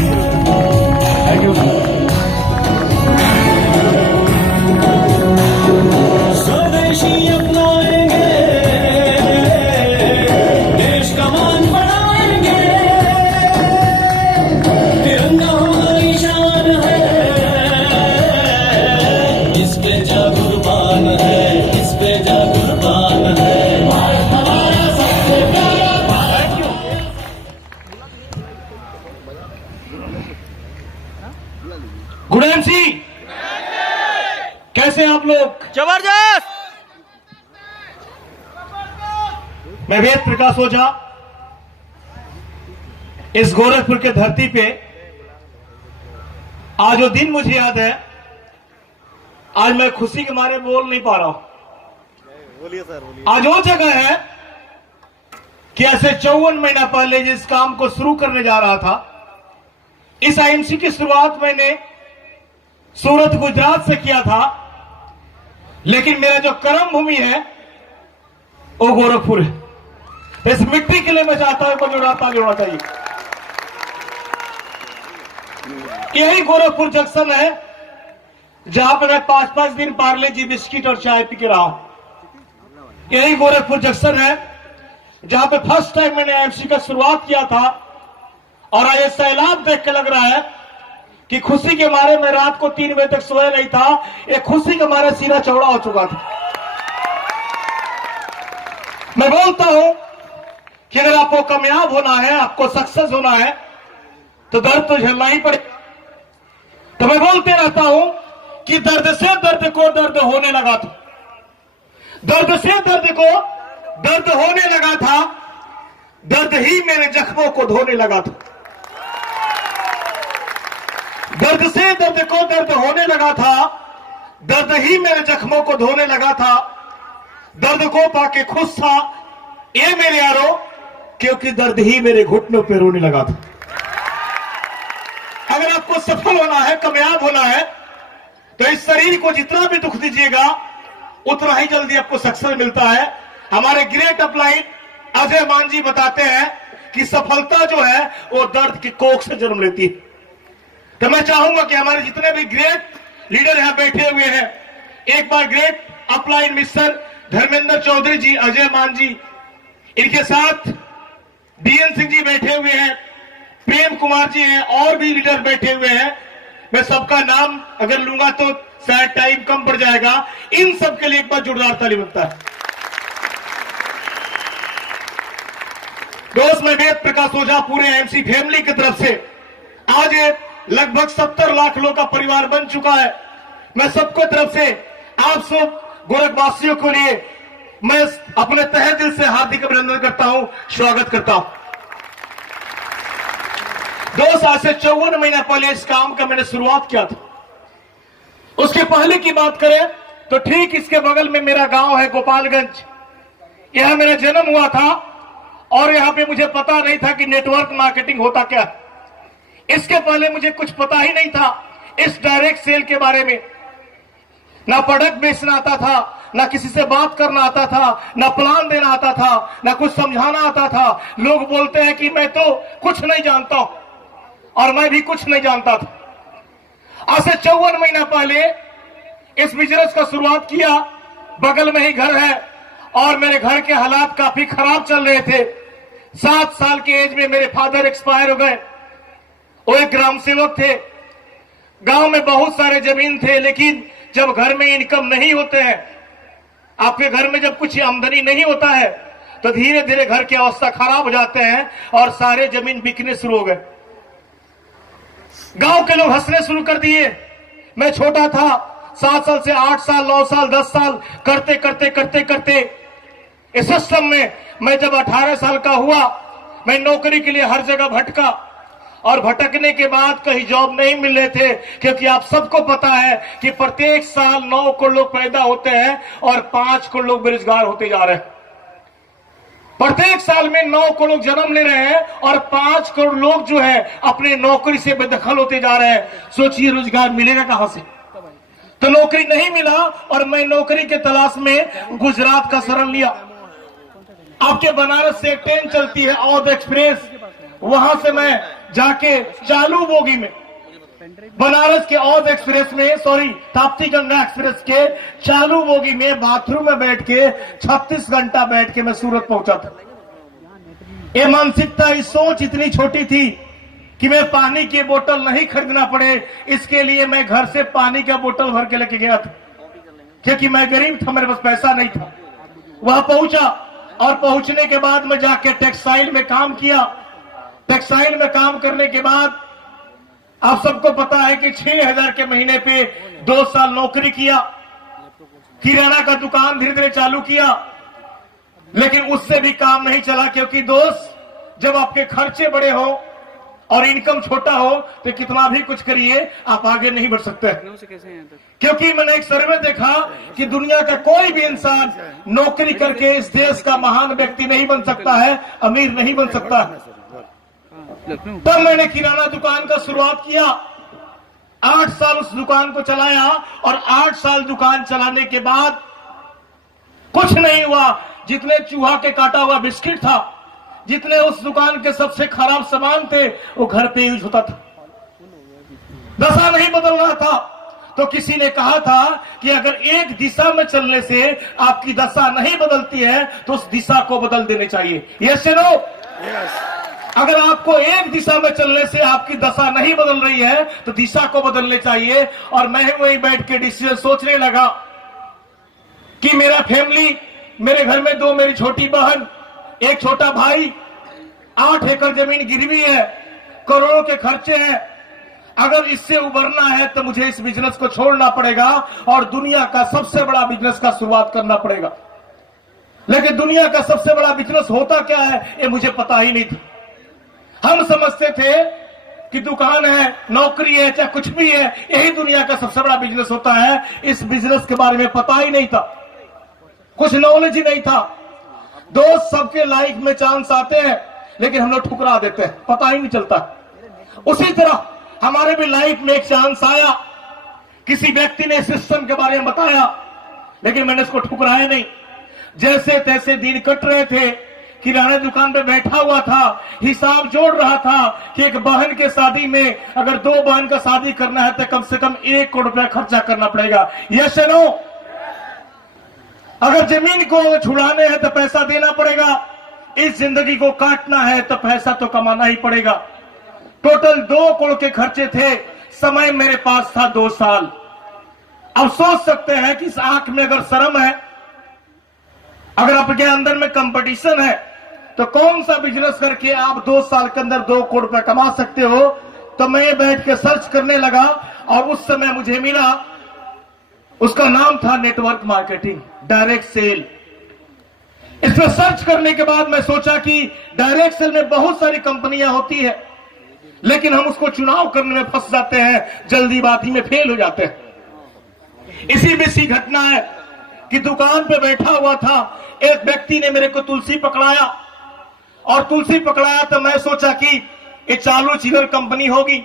Thank you. स्वदेशी अपनाएंगे, देश का मान बढ़ाएंगे, तिरंगा हमारी शान है, इस पे जा कुर्बान है, इस पे जा कुर्बान है, हमारा सबसे प्यारा भारत। गुड एमसी, कैसे आप लोग? जबरदस्त। मैं वेद प्रकाश ओझा इस गोरखपुर के धरती पे आज वो दिन मुझे याद है। आज मैं खुशी के मारे बोल नहीं पा रहा हूं। बोलिए सर, बोलिए। आज वो जगह है कि ऐसे 54 महीना पहले जिस काम को शुरू करने जा रहा था, इस आईएमसी की शुरुआत मैंने सूरत गुजरात से किया था, लेकिन मेरा जो कर्म भूमि है वो गोरखपुर है। तो इस मिट्टी के लिए मैं चाहता हूं मुझे उड़ाता जोड़ना चाहिए। यही गोरखपुर जंक्शन है जहां पर मैं 5-5 दिन पार्ले जी बिस्किट और चाय पी के रहा हूं। यही गोरखपुर जंक्शन है जहां पे फर्स्ट टाइम मैंने आईएमसी का शुरुआत किया था। और आज ये सैलाब देख के लग रहा है कि खुशी के मारे मैं रात को 3 बजे तक सोया नहीं था। एक खुशी के मारे सीना चौड़ा हो चुका था। मैं बोलता हूं कि अगर आपको कामयाब होना है, आपको सक्सेस होना है, तो दर्द तो झेलना ही पड़ेगा। तो मैं बोलते रहता हूं कि दर्द से दर्द को दर्द होने लगा था, दर्द से दर्द को दर्द होने लगा था, दर्द ही मेरे जख्मों को धोने लगा था। दर्द से दर्द को दर्द होने लगा था, दर्द ही मेरे जख्मों को धोने लगा था। दर्द को पाके खुश था ये मेरे यारो, क्योंकि दर्द ही मेरे घुटनों पे रोने लगा था। अगर आपको सफल होना है, कामयाब होना है, तो इस शरीर को जितना भी दुख दीजिएगा उतना ही जल्दी आपको सक्सेस मिलता है। हमारे ग्रेट अपलाइन अजय मान जी बताते हैं कि सफलता जो है वो दर्द की कोख से जन्म लेती है। तो मैं चाहूंगा कि हमारे जितने भी ग्रेट लीडर यहां बैठे हुए हैं, एक बार great upline mister Dharmendra Chaudhary ji, Ajay Maan ji, इनके साथ डीएन सिंह जी बैठे हुए हैं, प्रेम कुमार जी हैं, और भी लीडर बैठे हुए हैं। मैं सबका नाम अगर लूंगा तो शायद टाइम कम पड़ जाएगा। इन सब के लिए एक बार जोरदार ताली बनता है। दोस्त, मैं वेद प्रकाश ओझा पूरे एमसी फैमिली की तरफ से आज लगभग 70 लाख लोगों का परिवार बन चुका है। मैं सबको तरफ से आप सब गोरखवासियों के लिए मैं अपने तहे दिल से हार्दिक अभिनंदन करता हूं, स्वागत करता हूं। दोस्त, आज से 54 महीना पहले इस काम का मैंने शुरुआत किया था। उसके पहले की बात करें तो ठीक इसके बगल में मेरा गांव है गोपालगंज। यहां मेरा जन्म हुआ था और यहां पे मुझे पता नहीं था कि नेटवर्क मार्केटिंग होता क्या है। इसके पहले मुझे कुछ पता ही नहीं था इस डायरेक्ट सेल के बारे में। ना प्रोडक्ट बेचना आता था, ना किसी से बात करना आता था, ना प्लान देना आता था, ना कुछ समझाना आता था। लोग बोलते हैं कि मैं तो कुछ नहीं जानता हूं, और मैं भी कुछ नहीं जानता था। आज से 54 महीना पहले इस बिजनेस का शुरुआत किया। बगल में ही घर है और मेरे घर के हालात काफी खराब चल रहे थे। 7 साल की एज में मेरे फादर एक्सपायर हो गए। वो एक ग्राम सेवक थे। गांव में बहुत सारे जमीन थे, लेकिन जब घर में इनकम नहीं होते हैं, आपके घर में जब कुछ आमदनी नहीं होता है, तो धीरे धीरे घर की अवस्था खराब हो जाते हैं और सारे जमीन बिकने शुरू हो गए। गांव के लोग हंसने शुरू कर दिए। मैं छोटा था, 7 साल से 8 साल, 9 साल, 10 साल करते करते करते करते इस सिस्टम में मैं जब 18 साल का हुआ, मैं नौकरी के लिए हर जगह भटका। और भटकने के बाद कहीं जॉब नहीं मिल रहे थे, क्योंकि आप सबको पता है कि प्रत्येक साल 9 करोड़ लोग पैदा होते हैं और 5 करोड़ लोग बेरोजगार होते जा रहे हैं। प्रत्येक साल में 9 करोड़ लोग जन्म ले रहे हैं और 5 करोड़ लोग जो है अपने नौकरी से बेदखल होते जा रहे हैं। सोचिए रोजगार मिलेगा कहां से? तो नौकरी नहीं मिला और मैं नौकरी के तलाश में गुजरात का शरण लिया। आपके बनारस से ट्रेन चलती है अवध एक्सप्रेस, वहां से मैं जाके चालू बोगी में बनारस के औध एक्सप्रेस में, सॉरी ताप्ती गंगा एक्सप्रेस के चालू बोगी में बाथरूम में बैठ के 36 घंटा बैठ के मैं सूरत पहुंचा था। ये मानसिकता, ये सोच इतनी छोटी थी कि मैं पानी की बोतल नहीं खरीदना पड़े, इसके लिए मैं घर से पानी का बोतल भर के लेके गया था, क्योंकि मैं गरीब था, मेरे पास पैसा नहीं था। वहां पहुंचा और पहुंचने के बाद मैं जाके टेक्सटाइल में काम किया। टेक्सटाइल में काम करने के बाद आप सबको पता है कि 6,000 के महीने पे 2 साल नौकरी किया। किराना का दुकान धीरे धीरे चालू किया, लेकिन उससे भी काम नहीं चला, क्योंकि दोस्त जब आपके खर्चे बड़े हो और इनकम छोटा हो तो कितना भी कुछ करिए आप आगे नहीं बढ़ सकते। क्योंकि मैंने एक सर्वे देखा कि दुनिया का कोई भी इंसान नौकरी करके इस देश का महान व्यक्ति नहीं बन सकता है, अमीर नहीं बन सकता है। तब मैंने किराना दुकान का शुरुआत किया, 8 साल उस दुकान को चलाया और 8 साल दुकान चलाने के बाद कुछ नहीं हुआ। जितने चूहा के काटा हुआ बिस्किट था, जितने उस दुकान के सबसे खराब सामान थे, वो घर पे यूज होता था, दशा नहीं बदल रहा था। तो किसी ने कहा था कि अगर एक दिशा में चलने से आपकी दशा नहीं बदलती है तो उस दिशा को बदल देने चाहिए। यस या नो? अगर आपको एक दिशा में चलने से आपकी दशा नहीं बदल रही है तो दिशा को बदलने चाहिए। और मैं वहीं बैठ के डिसीजन सोचने लगा कि मेरा फैमिली, मेरे घर में 2 मेरी छोटी बहन, एक छोटा भाई, 8 एकड़ जमीन गिरवी है, करोड़ों के खर्चे हैं। अगर इससे उबरना है तो मुझे इस बिजनेस को छोड़ना पड़ेगा और दुनिया का सबसे बड़ा बिजनेस का शुरुआत करना पड़ेगा। लेकिन दुनिया का सबसे बड़ा बिजनेस होता क्या है ये मुझे पता ही नहीं था। हम समझते थे कि दुकान है, नौकरी है, चाहे कुछ भी है, यही दुनिया का सबसे बड़ा बिजनेस होता है। इस बिजनेस के बारे में पता ही नहीं था, कुछ नॉलेज ही नहीं था। दोस्त सबके लाइफ में चांस आते हैं लेकिन हम लोग ठुकरा देते हैं, पता ही नहीं चलता। उसी तरह हमारे भी लाइफ में एक चांस आया, किसी व्यक्ति ने सिस्टम के बारे में बताया, लेकिन मैंने इसको ठुकराया नहीं। जैसे तैसे दिन कट रहे थे, किराना दुकान पे बैठा हुआ था, हिसाब जोड़ रहा था कि एक बहन के शादी में अगर 2 बहन का शादी करना है तो कम से कम 1 करोड़ रुपया खर्चा करना पड़ेगा। यस या नो? अगर जमीन को छुड़ाने हैं तो पैसा देना पड़ेगा, इस जिंदगी को काटना है तो पैसा तो कमाना ही पड़ेगा। टोटल 2 करोड़ के खर्चे थे, समय मेरे पास था 2 साल। अब सोच सकते हैं कि इस आंख में अगर शर्म है, अगर आपके अंदर में कंपटीशन है, तो कौन सा बिजनेस करके आप 2 साल के अंदर 2 करोड़ रुपया कमा सकते हो। तो मैं बैठ के सर्च करने लगा और उस समय मुझे मिला, उसका नाम था नेटवर्क मार्केटिंग, डायरेक्ट सेल। इसमें सर्च करने के बाद मैं सोचा कि डायरेक्ट सेल में बहुत सारी कंपनियां होती है, लेकिन हम उसको चुनाव करने में फंस जाते हैं, जल्दीबाजी में फेल हो जाते हैं। इसी में सी घटना है कि दुकान पे बैठा हुआ था, एक व्यक्ति ने मेरे को तुलसी पकड़ाया और तुलसी पकड़ाया तो मैं सोचा कि ये चालू चिलर कंपनी होगी,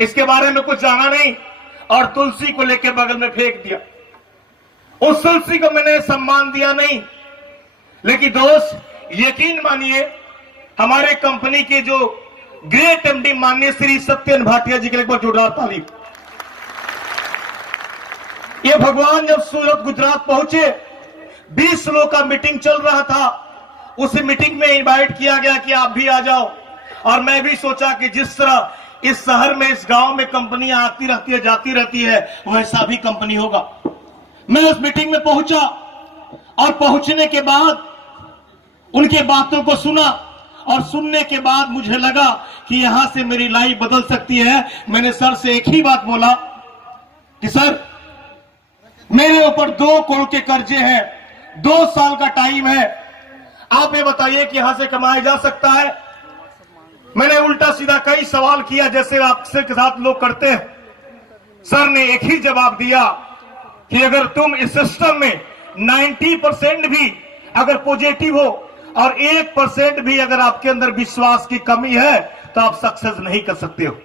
इसके बारे में कुछ जाना नहीं, और तुलसी को लेकर बगल में फेंक दिया। उस तुलसी को मैंने सम्मान दिया नहीं। लेकिन दोस्त यकीन मानिए, हमारे कंपनी के जो ग्रेट एमडी माननीय श्री सत्यन भाटिया जी के लिए एक बार जोरदार ताली। ये भगवान जब सूरत गुजरात पहुंचे, 20 लोग का मीटिंग चल रहा था, उस मीटिंग में इनवाइट किया गया कि आप भी आ जाओ। और मैं भी सोचा कि जिस तरह इस शहर में, इस गांव में कंपनियां आती रहती है, जाती रहती है, वैसा भी कंपनी होगा। मैं उस मीटिंग में पहुंचा और पहुंचने के बाद उनके बातों को सुना और सुनने के बाद मुझे लगा कि यहां से मेरी लाइफ बदल सकती है। मैंने सर से एक ही बात बोला कि सर, मेरे ऊपर 2 करोड़ के कर्जे हैं, 2 साल का टाइम है, आप ये बताइए कि यहां से कमाया जा सकता है। मैंने उल्टा सीधा कई सवाल किया जैसे आपसे के साथ लोग करते हैं। सर ने एक ही जवाब दिया कि अगर तुम इस सिस्टम में 90% भी अगर पॉजिटिव हो और 1% भी अगर आपके अंदर विश्वास की कमी है तो आप सक्सेस नहीं कर सकते हो,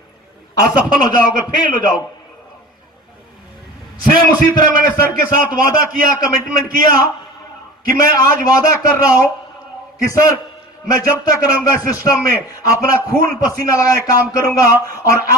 असफल हो जाओगे, फेल हो जाओगे। सेम उसी तरह मैंने सर के साथ वादा किया, कमिटमेंट किया कि मैं आज वादा कर रहा हूं कि सर, मैं जब तक रहूंगा सिस्टम में अपना खून पसीना लगाए काम करूंगा और